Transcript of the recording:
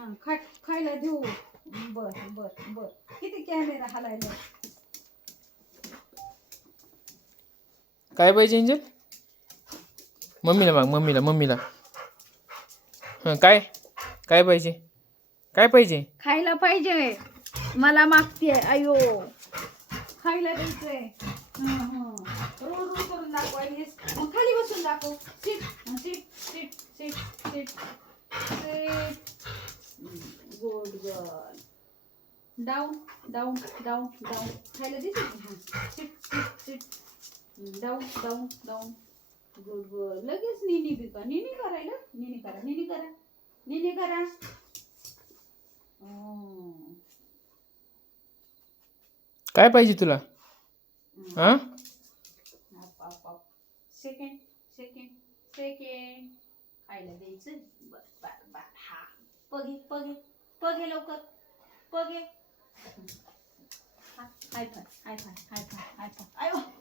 खायला देऊ. बर बर बर. किती कॅमेरा हलायला. काय पाहिजे एंजल? मम्मीला माग, मम्मीला. हां काय काय पाहिजे? काय पाहिजे? खायला पाहिजे. मला मागते. अयो खायला द्यायचंय. रोड करून दाखवायला. मग खाली बसून दाखव. Seat seat seat seat seat seat. Good girl. Down down down down. खायला द्यायचं. Seat seat seat. Down down down. Good girl. लगेच निनी बिका. निनी करायला. निनी करा निनी करा निनी करा. काय पाहिजे तुला? हां सेकंड सेकंड सेकंड. खायला द्यायचं. बर बर बर. हा पगे पगे पगे लवकर पगे. हाय फाय हाय फाय हाय फाय हाय फाय.